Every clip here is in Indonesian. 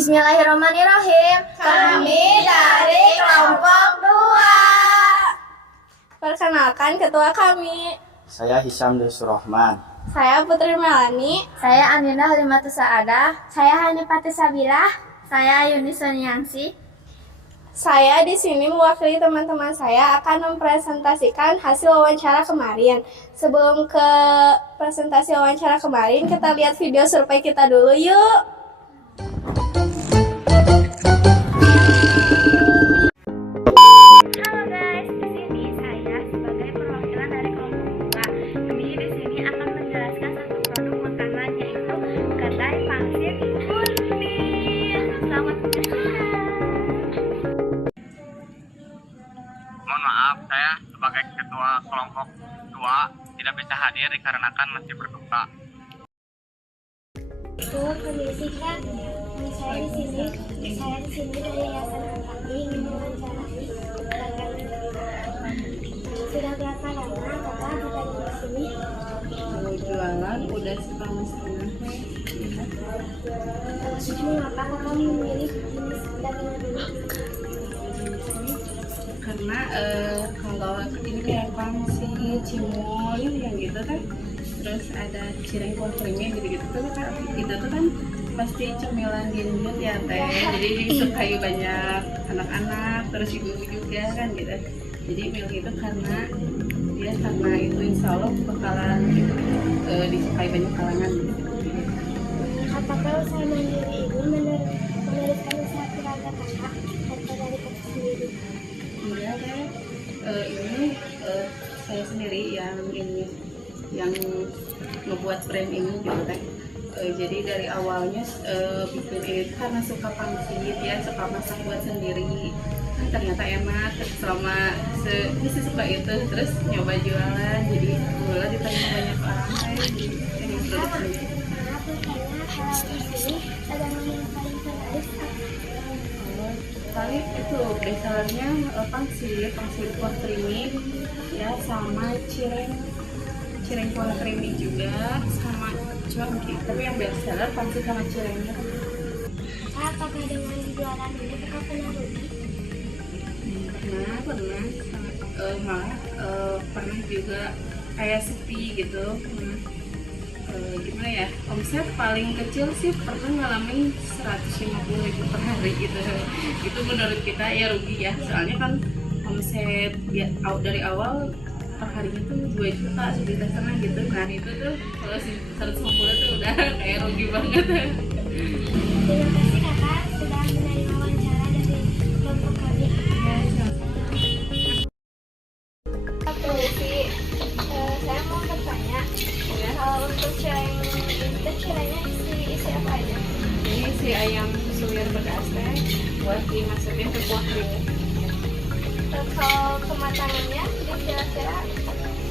Bismillahirrahmanirrahim. Kami dari kelompok 2. Perkenalkan ketua kami. Saya Hisam Surahman. Saya Putri Melani. Saya Anina Halimatus Saadah. Saya Hanifatus Sabilah. Saya Yuni Soniangsi. Saya di sini mewakili teman-teman saya akan mempresentasikan hasil wawancara kemarin. Sebelum ke presentasi wawancara kemarin, kita lihat video survei kita dulu yuk. Halo guys, di sini saya sebagai perwakilan dari kelompok 2. Kami di sini akan menjelaskan satu produk makanan yaitu kedai pangsit Bunting. Selamat menyaksikan. Mohon maaf, saya sebagai ketua kelompok 2 tidak bisa hadir dikarenakan masih berduka. Kondisikan saya di sini dari Yayasan Empati ingin mewawancarai sudah berapa lama Kakak berada di sini? Jualan udah setahun setengah. Mengapa Kakak memilih jenis dagangan ini? Karena kalau ini kayak pangsit, cimol yang gitu kan, terus ada cireng kongkringnya gitu-gitu tuh kan, itu tuh kan pasti cemilan gendut ya teh, jadi disukai banyak anak-anak, terus ibu-ibu juga kan gitu. Jadi milih itu karena itu insya Allah bakalan disukai banyak kalangan gitu. Apakah usaha mandiri ini meneruskan usaha keluarga Kakak atau dari Kakak sendiri? Enggak teh, ini saya sendiri yang membuat brand ini gitu teh. Jadi dari awalnya bikin ini karena suka pangsit ya, suka masak buat sendiri. Ternyata enak, selama masih suka itu, terus nyoba jualan, jadi mulai diterima banyak orang jadi ini produk sendiri. Paling itu bestsellernya pangsit kuah creamy ya, sama cireng kuah creamy juga, sama cuanki. Tapi yang bestseller pangsit sama cirengnya. Apakah dengan jualan ini Kakak pernah rugi? Pernah malah pernah juga kayak sepi gitu. Gimana ya, omset paling kecil sih pernah ngalamin 150.000 per hari gitu. Itu menurut kita ya rugi ya, soalnya kan omset ya dari awal per harinya tuh 2 juta, 1,5 juta gitu. Nah itu tuh kalau 150 tuh udah kayak rugi banget. Terima kasih Kakak sudah menerima wawancara dari kelompok kami. Saya mau bertanya, kalau untuk cirengnya isi apa aja? Ini si ayam suwir bekas teh buat dimasukin ke kuah creamy. Kalau kematangannya kira-kira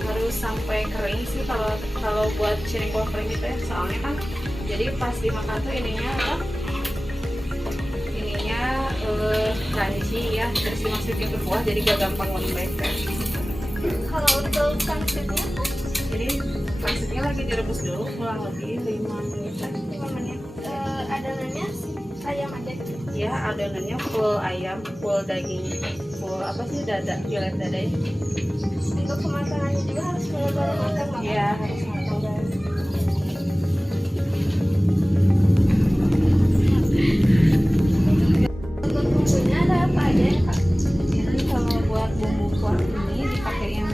Harus sampai kering sih kalau buat cireng kuah creamy teh, soalnya kan jadi pas dimakan tuh ininya crunchy ya, terus dimasukin ke kuah jadi gak gampang lembek kan. kalau untuk pangsitnya Jadi pangsitnya lagi direbus dulu kurang lebih 5 menit. 5 menit. Adonannya ayam aja gitu. Ya adonannya full ayam, full daging, full apa sih, filet dada ya. Untuk kematangannya juga harus benar-benar matang banget. Iya harus matang. Untuk bumbunya ada apa aja ya Kak? Jadi kalau buat bumbu kuah ini dipakein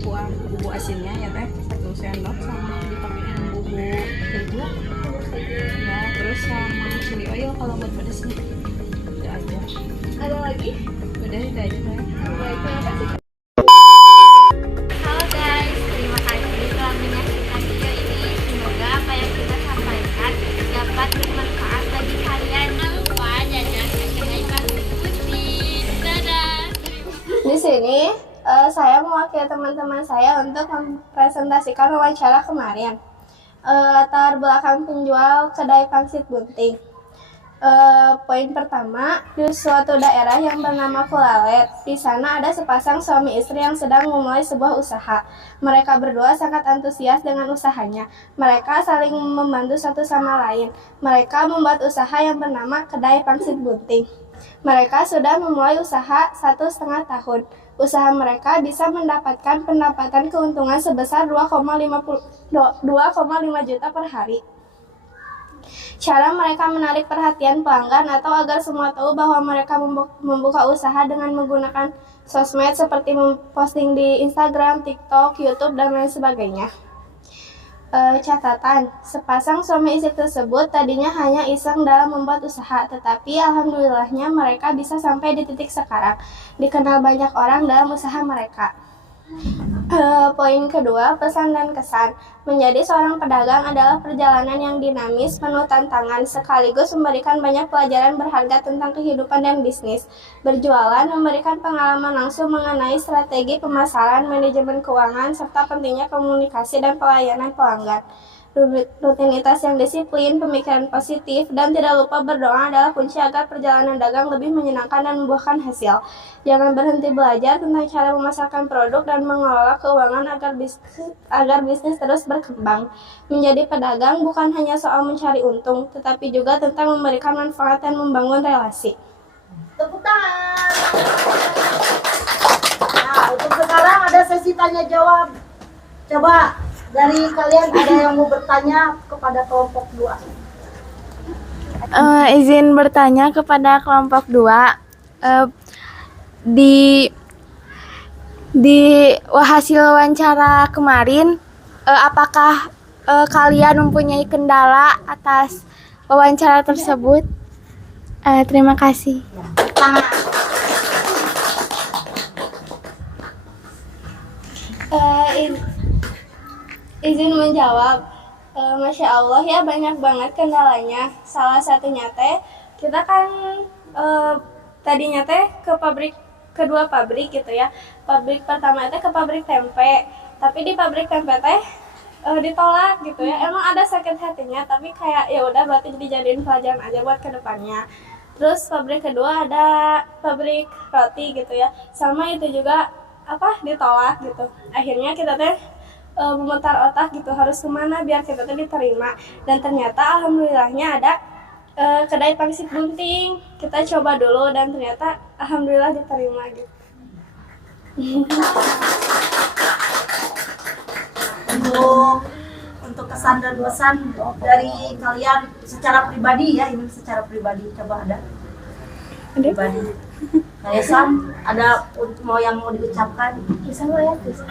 kuah bumbu asinnya ya teh, 1 sendok, sama dipakein bumbu keju ya, terus sama chili oil kalau buat pedesnya. Udah aja, Ada lagi? udah itu aja teh. Baik, terima kasih. Halo guys, terima kasih telah menyaksikan video ini. Semoga apa yang kita sampaikan dapat bermanfaat bagi kalian. Jangan lupa jajan kedai pangsit Bunting. Dadah. Di sini saya mewakili teman-teman saya untuk mempresentasikan wawancara kemarin. Latar belakang penjual kedai pangsit Bunting. Poin pertama, di suatu daerah yang bernama Kulalet. Di sana ada sepasang suami istri yang sedang memulai sebuah usaha. Mereka berdua sangat antusias dengan usahanya. Mereka saling membantu satu sama lain. Mereka membuat usaha yang bernama Kedai Pangsit Bunting. Mereka sudah memulai usaha 1,5 tahun. Usaha mereka bisa mendapatkan pendapatan keuntungan sebesar 2,5 juta per hari. Cara mereka menarik perhatian pelanggan atau agar semua tahu bahwa mereka membuka usaha dengan menggunakan sosmed seperti memposting di Instagram, TikTok, YouTube, dan lain sebagainya. Catatan, sepasang suami istri tersebut tadinya hanya iseng dalam membuat usaha, tetapi alhamdulillahnya mereka bisa sampai di titik sekarang, dikenal banyak orang dalam usaha mereka. Poin kedua, pesan dan kesan. Menjadi seorang pedagang adalah perjalanan yang dinamis, penuh tantangan, sekaligus memberikan banyak pelajaran berharga tentang kehidupan dan bisnis. Berjualan memberikan pengalaman langsung mengenai strategi pemasaran, manajemen keuangan, serta pentingnya komunikasi dan pelayanan pelanggan. Rutinitas yang disiplin, pemikiran positif, dan tidak lupa berdoa adalah kunci agar perjalanan dagang lebih menyenangkan dan membuahkan hasil. Jangan berhenti belajar tentang cara memasarkan produk dan mengelola keuangan agar bisnis terus berkembang. Menjadi pedagang bukan hanya soal mencari untung, tetapi juga tentang memberikan manfaat dan membangun relasi. Tepuk tangan. Nah, untuk sekarang ada sesi tanya jawab. Coba dari kalian ada yang mau bertanya kepada kelompok 2? Izin bertanya kepada kelompok 2. Di hasil wawancara kemarin, apakah kalian mempunyai kendala atas wawancara tersebut? Terima kasih. Izin menjawab. Masya Allah ya, banyak banget kendalanya. Salah satunya teh, kita kan tadinya teh kedua pabrik gitu ya. Pabrik pertama teh ke pabrik tempe, tapi di pabrik tempe teh ditolak gitu ya. Emang ada sakit hatinya, tapi kayak ya udah berarti dijadiin pelajaran aja buat kedepannya. Terus pabrik kedua ada pabrik roti gitu ya, sama itu juga ditolak gitu. Akhirnya kita teh memutar otak gitu, harus kemana biar kita tuh diterima. Dan ternyata alhamdulillahnya ada Kedai Pangsit Bunting. Kita coba dulu dan ternyata alhamdulillah diterima gitu. Untuk kesan dan pesan dari kalian secara pribadi ya, ini secara pribadi coba ada. Pribadi. Kayak Sam, ada mau yang mau diucapkan? Bisa ya, bisa.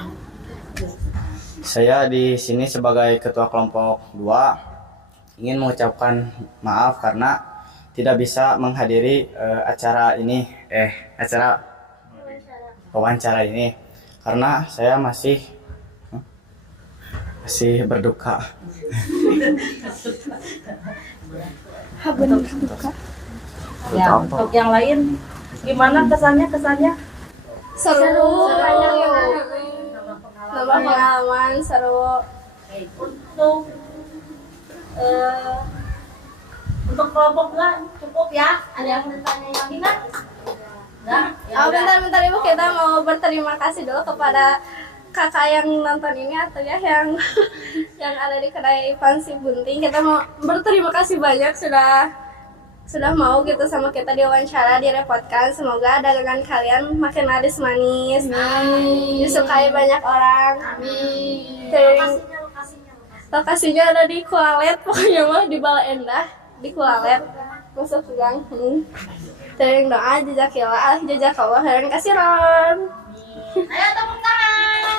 Saya di sini sebagai ketua kelompok 2 ingin mengucapkan maaf karena tidak bisa menghadiri acara wawancara ini karena saya masih berduka. Ya, untuk yang lain gimana kesannya? Seru. Nambah pengalaman, seru. Untuk kelompok 2 cukup ya. Ada yang bertanya yang gimana? Bentar Ibu, kita mau berterima kasih dulu kepada kakak yang nonton ini atau ya yang ada di Kedai Pangsit Bunting. Kita mau berterima kasih banyak sudah mau gitu sama kita diwawancara, direpotkan. Semoga dagangan kalian makin laris manis, disukai banyak orang. Amin. Lokasinya ada di Kulalet, pokoknya mah di Bala Endah, di Kulalet. Masuk gang. Tering doa jazakallah khairan kasiran. Ayo tepuk tangan.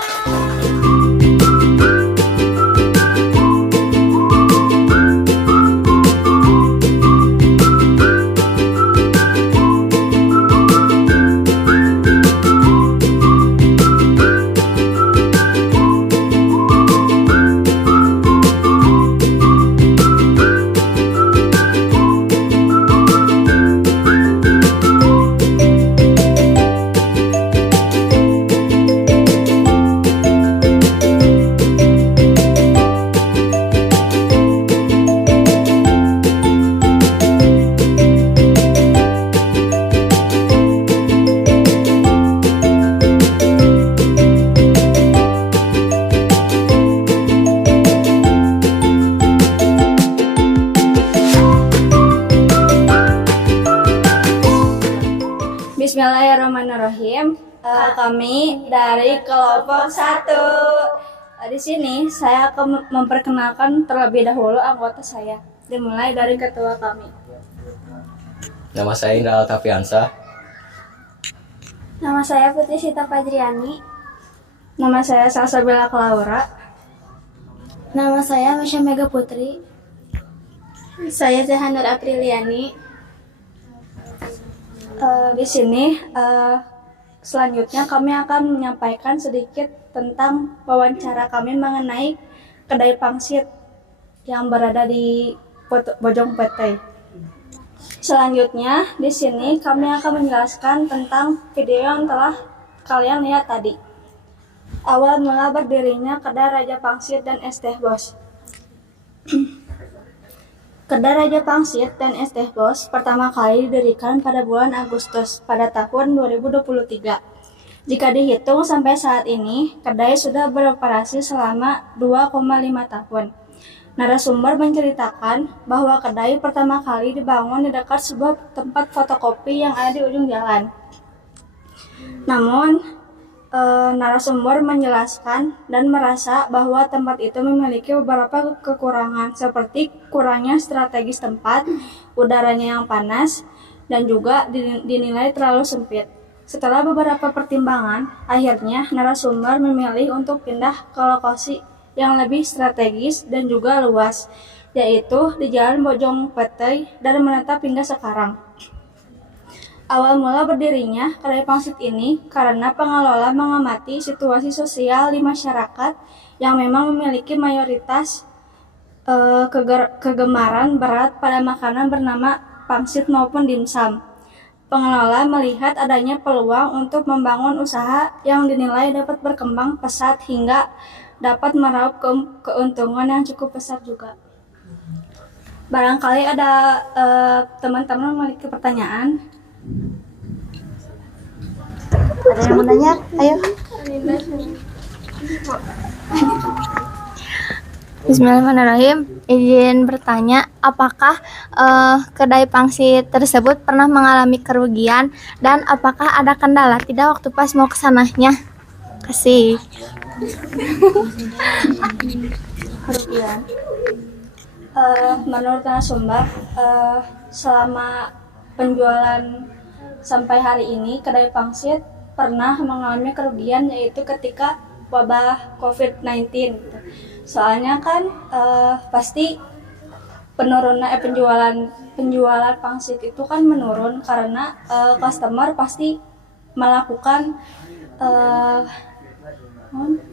Bismillahirrahmanirrahim. Kami dari kelompok 1. Di sini saya akan memperkenalkan terlebih dahulu anggota saya. Dimulai dari ketua kami. Nama saya Indra Altafiansa. Nama saya Putri Sita Fajriani. Nama saya Salsabila Klaura. Nama saya Masya Mega Putri. Saya Zahanur Apriliani. Di sini selanjutnya kami akan menyampaikan sedikit tentang wawancara kami mengenai kedai pangsit yang berada di Bojong Petei. Selanjutnya di sini kami akan menjelaskan tentang video yang telah kalian lihat tadi. Awal mula berdirinya kedai Raja Pangsit dan Es Teh Bos. Kedai Raja Pangsit dan Es Teh Bos pertama kali didirikan pada bulan Agustus pada tahun 2023. Jika dihitung sampai saat ini, kedai sudah beroperasi selama 2,5 tahun. Narasumber menceritakan bahwa kedai pertama kali dibangun di dekat sebuah tempat fotokopi yang ada di ujung jalan. Namun, narasumber menjelaskan dan merasa bahwa tempat itu memiliki beberapa kekurangan seperti kurangnya strategis tempat, udaranya yang panas, dan juga dinilai terlalu sempit. Setelah beberapa pertimbangan, akhirnya narasumber memilih untuk pindah ke lokasi yang lebih strategis dan juga luas, yaitu di Jalan Bojong Petei dan menetap hingga sekarang. Awal mula berdirinya kedai pangsit ini karena pengelola mengamati situasi sosial di masyarakat yang memang memiliki mayoritas kegemaran berat pada makanan bernama pangsit maupun dimsum. Pengelola melihat adanya peluang untuk membangun usaha yang dinilai dapat berkembang pesat hingga dapat meraup keuntungan yang cukup besar juga. Barangkali ada teman-teman memiliki pertanyaan. Ada yang mau nanya? Ayo. Bismillahirrahmanirrahim. Izin bertanya, apakah kedai pangsit tersebut pernah mengalami kerugian dan apakah ada kendala tidak waktu pas mau ke sananya? Kasih. Kerugian. Menurut narasumber, selama penjualan sampai hari ini kedai pangsit pernah mengalami kerugian, yaitu ketika wabah COVID-19 gitu. Soalnya kan pasti penurunan penjualan pangsit itu kan menurun karena customer pasti melakukan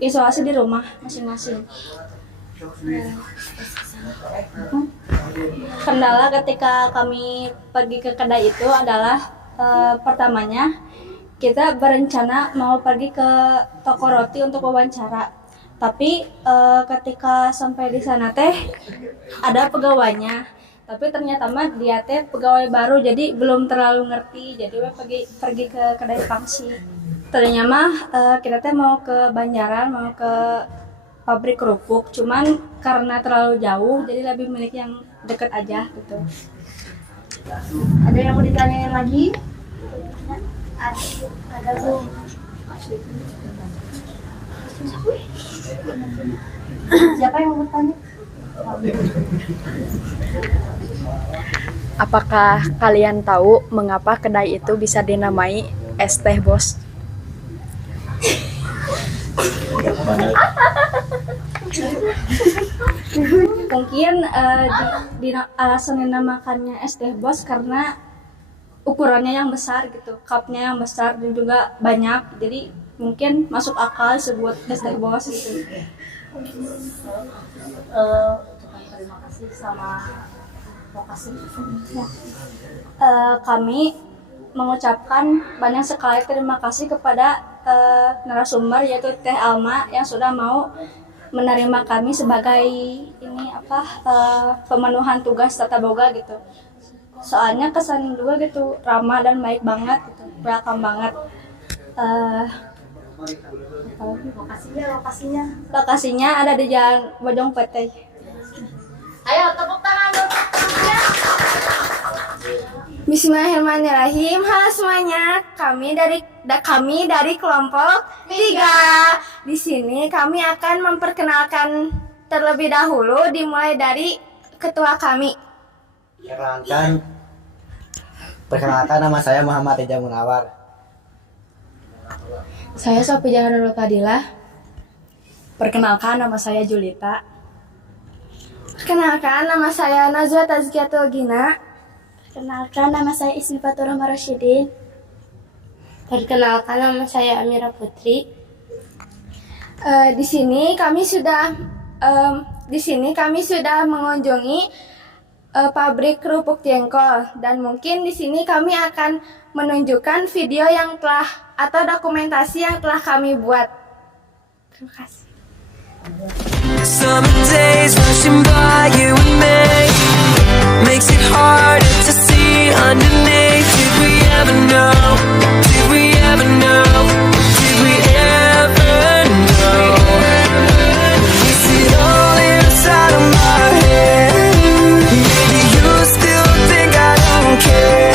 isolasi di rumah masing-masing. Kendala ketika kami pergi ke kedai itu adalah pertamanya kita berencana mau pergi ke toko roti untuk wawancara, tapi ketika sampai di sana teh ada pegawainya, tapi ternyata mah dia teh pegawai baru jadi belum terlalu ngerti, jadi we pergi ke kedai pangsit. Ternyata mah kita teh mau ke Banjaran, mau ke pabrik kerupuk, cuman karena terlalu jauh jadi lebih milih yang deket aja gitu. Ada yang mau ditanyain lagi? Ada Bu. Siapa yang mau bertanya? Apakah kalian tahu mengapa kedai itu bisa dinamai Es Teh Bos? Mungkin di alasan dinamakannya Es Teh Bos karena ukurannya yang besar gitu, cupnya yang besar dan juga banyak, jadi mungkin masuk akal sebut Es Teh Bos gitu. Terima kasih sama lokasi. Kami mengucapkan banyak sekali terima kasih kepada narasumber yaitu Teh Alma yang sudah mau menerima kami sebagai pemenuhan tugas tata boga gitu. Soalnya kesan juga gitu, ramah dan baik banget gitu, welcome banget. Lokasinya ada di Jalan Bojong Petei. Ayo tepuk tangan untuk Bismillahirrahmanirrahim. Halo semuanya, kami dari kami dari kelompok 3. Di sini kami akan memperkenalkan terlebih dahulu, dimulai dari ketua kami. Perkenalkan, nama saya Muhammad Reza Munawar. Saya Sophia Nurul Fadilah. Perkenalkan, nama saya Julita. Perkenalkan, nama saya Najwa Tazkiatul Gina. Perkenalkan, nama saya Ismi Fatur Rahman Rasyidin. Perkenalkan, nama saya Amira Putri. Di sini kami sudah mengunjungi pabrik kerupuk jengkol, dan mungkin di sini kami akan menunjukkan video yang telah atau dokumentasi yang telah kami buat. Terima kasih. Summer days rushing by you and me makes it harder to see underneath. Did we ever know? Did we ever know? Did we ever know? Is it all inside of my head? Maybe you still think I don't care,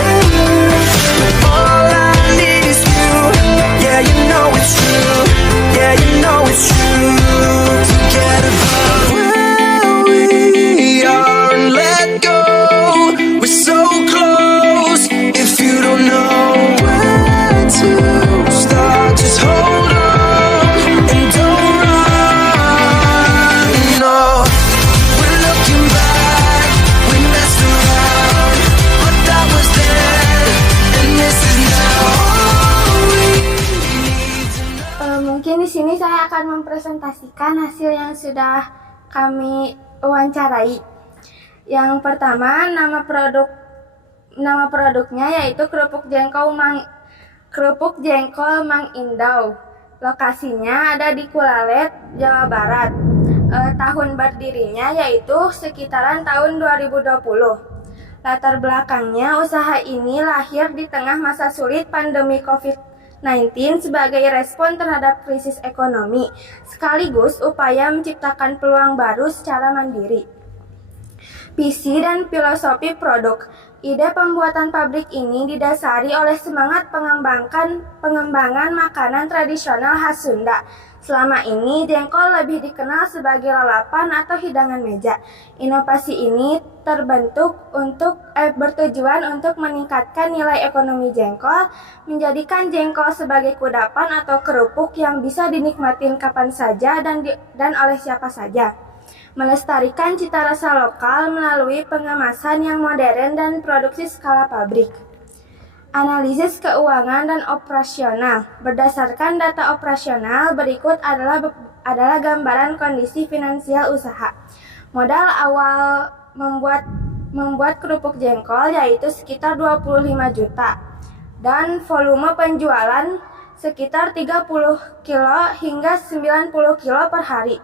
but all I need is you. Yeah, you know it's true. Yeah, you know it's true. Forget about where we are and let go. We're so close. If you don't know where to start, just hold on and don't run. No, we're looking back. We messed around, but that was then, and this is now. All we need to know. Mungkin di sini saya akan mempresentasikan hasil yang sudah kami wawancarai. Yang pertama, nama produknya yaitu kerupuk jengkol Mang Indau. Lokasinya ada di Kulalet, Jawa Barat. Tahun berdirinya yaitu sekitaran tahun 2020. Latar belakangnya, usaha ini lahir di tengah masa sulit pandemi COVID-19 sebagai respon terhadap krisis ekonomi, sekaligus upaya menciptakan peluang baru secara mandiri. Visi dan filosofi produk. Ide pembuatan pabrik ini didasari oleh semangat pengembangan makanan tradisional khas Sunda. Selama ini, jengkol lebih dikenal sebagai lalapan atau hidangan meja. Inovasi ini bertujuan untuk meningkatkan nilai ekonomi jengkol, menjadikan jengkol sebagai kudapan atau kerupuk yang bisa dinikmatin kapan saja dan oleh siapa saja. Melestarikan cita rasa lokal melalui pengemasan yang modern dan produksi skala pabrik. Analisis keuangan dan operasional. Berdasarkan data operasional, berikut adalah gambaran kondisi finansial usaha. Modal awal membuat kerupuk jengkol yaitu sekitar 25 juta dan volume penjualan sekitar 30 kilo hingga 90 kilo per hari.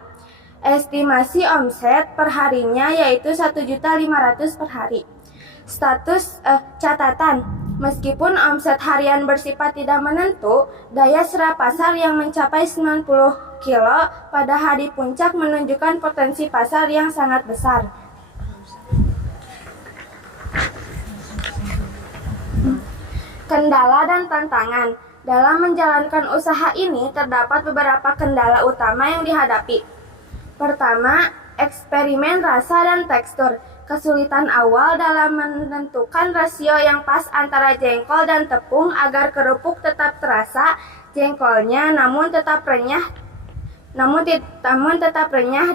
Estimasi omset per harinya yaitu 1.500.000 per hari. Status catatan, meskipun omset harian bersifat tidak menentu, daya serap pasar yang mencapai 90 kilo pada hari puncak menunjukkan potensi pasar yang sangat besar. Kendala dan tantangan. Dalam menjalankan usaha ini terdapat beberapa kendala utama yang dihadapi. Pertama, eksperimen rasa dan tekstur. Kesulitan awal dalam menentukan rasio yang pas antara jengkol dan tepung agar kerupuk tetap terasa jengkolnya namun tetap renyah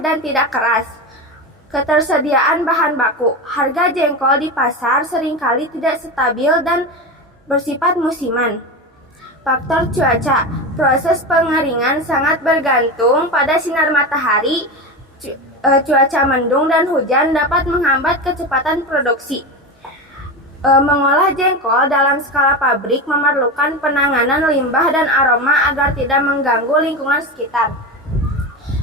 dan tidak keras. Ketersediaan bahan baku. Harga jengkol di pasar seringkali tidak stabil dan bersifat musiman. Faktor cuaca. Proses pengeringan sangat bergantung pada sinar matahari. Cuaca mendung dan hujan dapat menghambat kecepatan produksi. Mengolah jengkol dalam skala pabrik memerlukan penanganan limbah dan aroma agar tidak mengganggu lingkungan sekitar.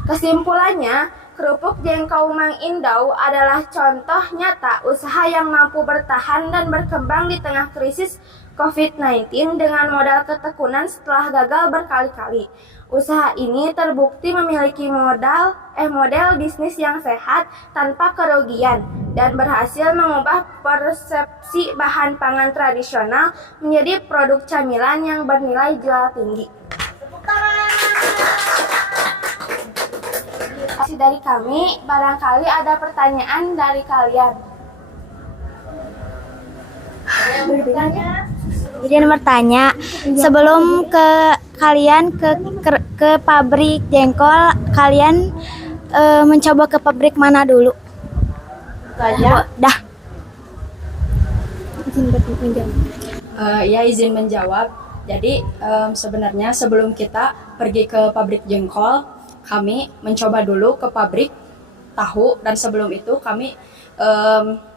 Kesimpulannya, kerupuk jengkol Mang Indau adalah contoh nyata usaha yang mampu bertahan dan berkembang di tengah krisis COVID-19 dengan modal ketekunan setelah gagal berkali-kali. Usaha ini terbukti memiliki model bisnis yang sehat tanpa kerugian dan berhasil mengubah persepsi bahan pangan tradisional menjadi produk camilan yang bernilai jual tinggi. Kasih dari kami, barangkali ada pertanyaan dari kalian. Izin bertanya, sebelum kalian ke pabrik jengkol, kalian mencoba ke pabrik mana dulu? Dah. Izin menjawab. Jadi sebenarnya sebelum kita pergi ke pabrik jengkol, kami mencoba dulu ke pabrik tahu, dan sebelum itu kami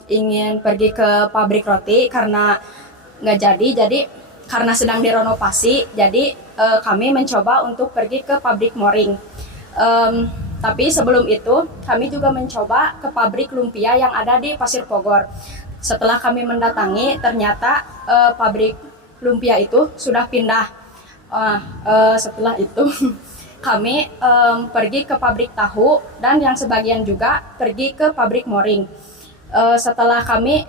ingin pergi ke pabrik roti karena nggak jadi karena sedang direnovasi, jadi kami mencoba untuk pergi ke pabrik moring. Tapi sebelum itu kami juga mencoba ke pabrik lumpia yang ada di Pasir Pogor. Setelah kami mendatangi, ternyata pabrik lumpia itu sudah pindah. Setelah itu kami pergi ke pabrik tahu, dan yang sebagian juga pergi ke pabrik moring. Setelah kami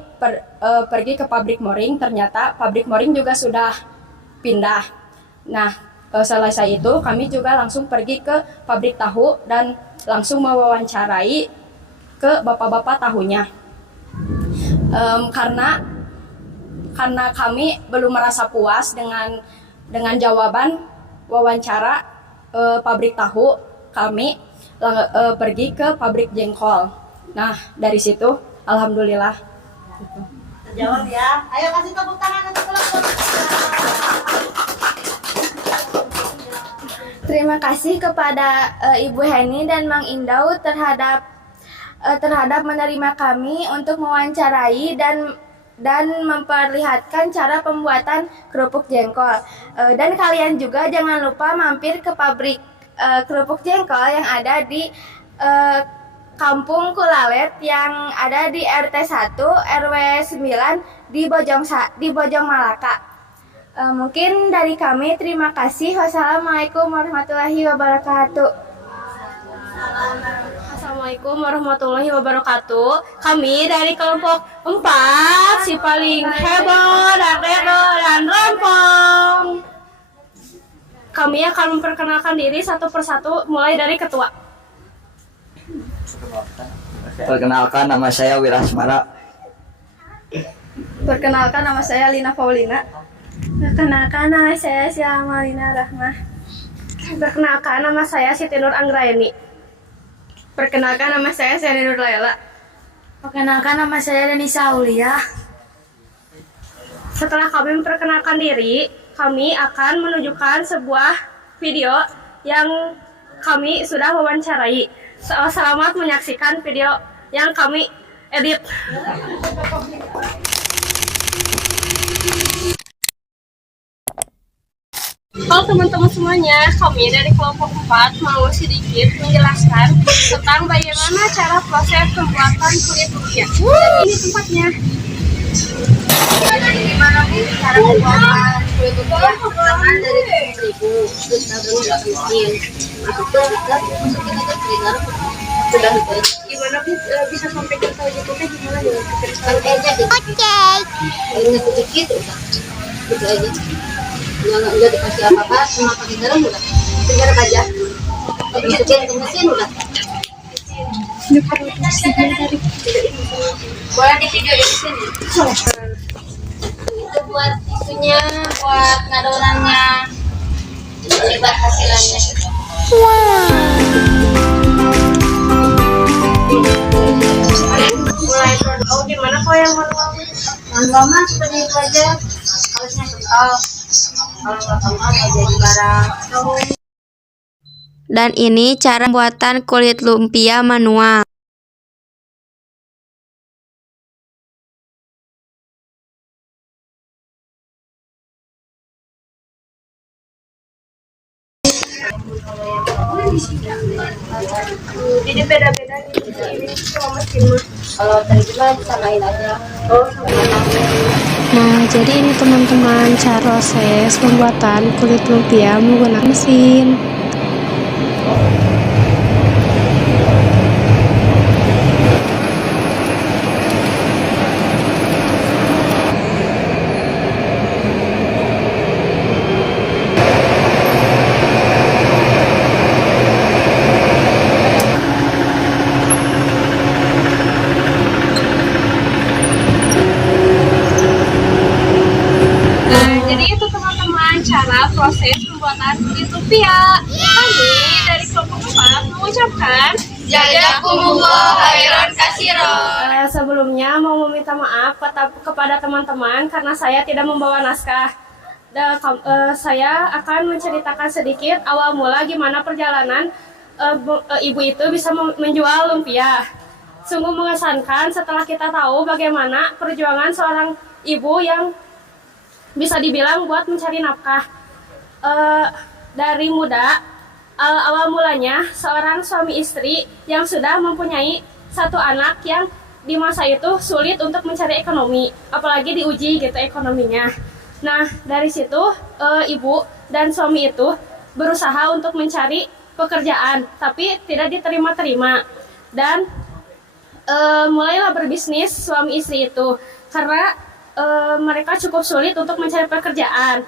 pergi ke pabrik moring, ternyata pabrik moring juga sudah pindah. Nah, selesai itu kami juga langsung pergi ke pabrik tahu dan langsung mewawancarai ke bapak-bapak tahunya. Karena kami belum merasa puas dengan jawaban wawancara pabrik tahu, kami pergi ke pabrik jengkol. Nah, dari situ alhamdulillah Terjawab ya. Ayo kasih tepuk tangan untuk kelompok. Terima kasih kepada Ibu Heni dan Mang Indau terhadap menerima kami untuk mewawancarai dan memperlihatkan cara pembuatan kerupuk jengkol. Dan kalian juga jangan lupa mampir ke pabrik kerupuk jengkol yang ada di Kampung Kulalet yang ada di RT 1 RW 9 di Bojong Malaka. Mungkin dari kami terima kasih. Wassalamualaikum warahmatullahi wabarakatuh. Assalamualaikum warahmatullahi wabarakatuh. Kami dari kelompok 4 si paling heboh dan rego dan rempong. Kami akan memperkenalkan diri satu persatu mulai dari ketua. Perkenalkan, nama saya Wirasmara. Perkenalkan, nama saya Lina Paulina. Perkenalkan, nama saya Syamalina Rahmah. Perkenalkan, nama saya Siti Nur Anggraeni. Perkenalkan, nama saya Seni Nur Laila. Perkenalkan, nama saya Denisa Aulia. Setelah kami memperkenalkan diri, kami akan menunjukkan sebuah video yang kami sudah wawancarai. Selamat menyaksikan video yang kami edit. Halo teman-teman semuanya, kami dari kelompok 4 mau sedikit menjelaskan tentang bagaimana cara proses pembuatan kulit lumpia. Dan ini tempatnya. Gimana nih cara pembuatan kulit lumpia? Pertama dari terigu, terus kita masukin. Masukin aja trigger. Sudah itu. Gimana bisa sampai kental gitu teh gimana ya? Pakai aja deh. Oke. Ini sedikit udah. Gitu aja. Enggak dikasih apa-apa, cuma pakai garam udah. Tinggal aja. Masukin ke mesin udah. Boleh di video di sini. Itu buat isunya, buat ngadonannya. Ini buat hasilannya. Mulai produk gimana kok yang manual? Manual mah seperti itu aja. Harusnya kental. Kalau nggak kental nggak jadi barang. Dan ini cara pembuatan kulit lumpia manual. Jadi beda-beda gitu ini sama mesin mah. Kalau terima disamain aja. Nah, jadi ini teman-teman cara proses pembuatan kulit lumpia menggunakan mesin. lumpia. Kami dari kelompok 4 mengucapkan Jazakumullah khairan katsiran. Sebelumnya mau meminta maaf kepada teman-teman karena saya tidak membawa naskah. Saya akan menceritakan sedikit awal mula gimana perjalanan ibu itu bisa menjual lumpia. Sungguh mengesankan setelah kita tahu bagaimana perjuangan seorang ibu yang bisa dibilang buat mencari nafkah. Dari muda, awal mulanya seorang suami istri yang sudah mempunyai satu anak yang di masa itu sulit untuk mencari ekonomi, apalagi diuji gitu ekonominya. Nah, dari situ ibu dan suami itu berusaha untuk mencari pekerjaan, tapi tidak diterima-terima. Dan mulailah berbisnis suami istri itu, karena mereka cukup sulit untuk mencari pekerjaan.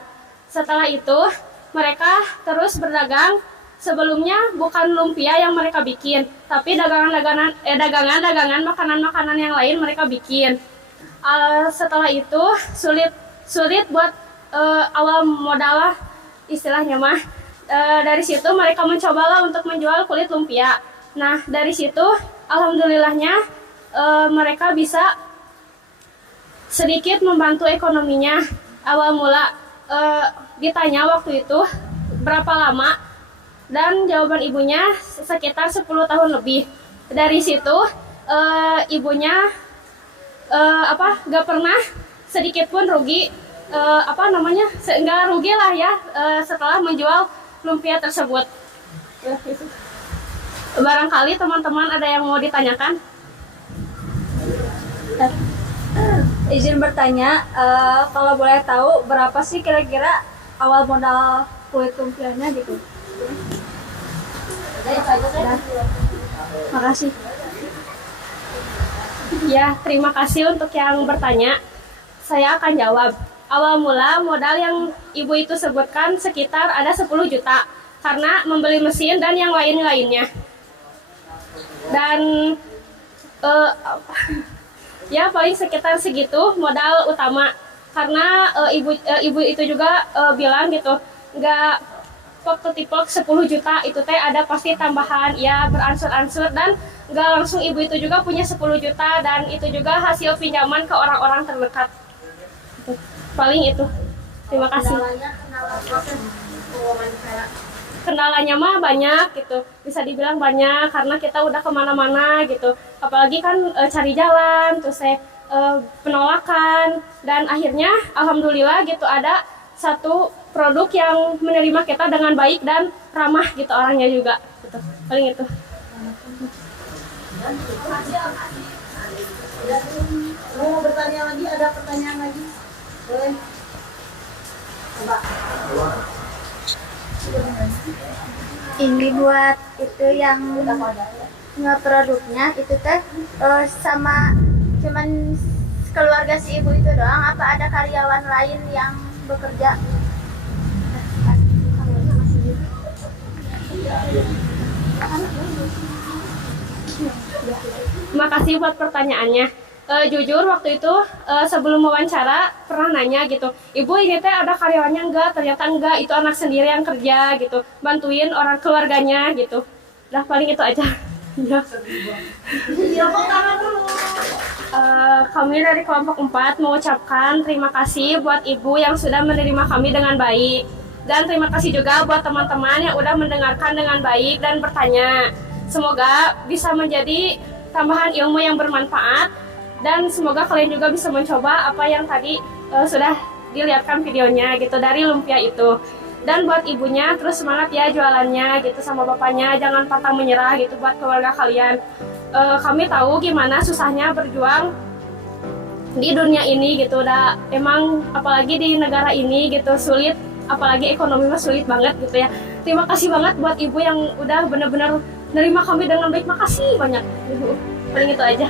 Setelah itu, mereka terus berdagang. Sebelumnya bukan lumpia yang mereka bikin, tapi dagangan makanan-makanan yang lain mereka bikin. Setelah itu sulit buat awal modal lah istilahnya mah. Dari situ mereka mencobalah untuk menjual kulit lumpia. Nah, dari situ alhamdulillahnya mereka bisa sedikit membantu ekonominya. Awal mula ditanya waktu itu berapa lama, dan jawaban ibunya sekitar 10 tahun lebih. Dari situ ibunya gak pernah sedikit pun rugi, nggak rugi lah ya setelah menjual lumpia tersebut. Barangkali teman-teman ada yang mau ditanyakan? Izin bertanya, kalau boleh tahu berapa sih kira-kira awal modal kulit lumpianya gitu? Makasih. Ya, terima kasih untuk yang bertanya. Saya akan jawab. Awal mula modal yang ibu itu sebutkan sekitar ada 10 juta karena membeli mesin dan yang lain-lainnya. Dan ya paling sekitar segitu modal utama, karena ibu itu juga bilang gitu, nggak waktu tipe 10 juta itu teh ada pasti tambahan ya, beransur-ansur, dan nggak langsung ibu itu juga punya 10 juta, dan itu juga hasil pinjaman ke orang-orang terdekat. Paling itu. Terima kasih. Kendalanya mah banyak gitu, bisa dibilang banyak karena kita udah kemana-mana gitu, apalagi kan cari jalan, terus penolakan, dan akhirnya alhamdulillah gitu ada satu produk yang menerima kita dengan baik dan ramah gitu orangnya juga gitu. Paling itu. Mau bertanya lagi, ada pertanyaan lagi? Boleh. Coba. Ini buat itu yang ngeproduknya itu teh sama cuman keluarga si ibu itu doang, apa ada karyawan lain yang bekerja? Terima kasih buat pertanyaannya. Jujur waktu itu sebelum wawancara pernah nanya gitu, ibu ini teh ada karyawannya enggak? Ternyata enggak, itu anak sendiri yang kerja gitu, bantuin orang keluarganya gitu. Udah paling itu aja. Kami dari kelompok 4 mengucapkan terima kasih buat ibu yang sudah menerima kami dengan baik, dan terima kasih juga buat teman-teman yang udah mendengarkan dengan baik dan bertanya. Semoga bisa menjadi tambahan ilmu yang bermanfaat, dan semoga kalian juga bisa mencoba apa yang tadi sudah dilihatkan videonya gitu dari lumpia itu. Dan buat ibunya terus semangat ya jualannya gitu, sama bapaknya jangan pantang menyerah gitu buat keluarga kalian. Kami tahu gimana susahnya berjuang di dunia ini gitu, udah emang apalagi di negara ini gitu sulit, apalagi ekonomi mah sulit banget gitu ya. Terima kasih banget buat ibu yang udah benar-benar nerima kami dengan baik. Makasih banyak. Paling itu aja.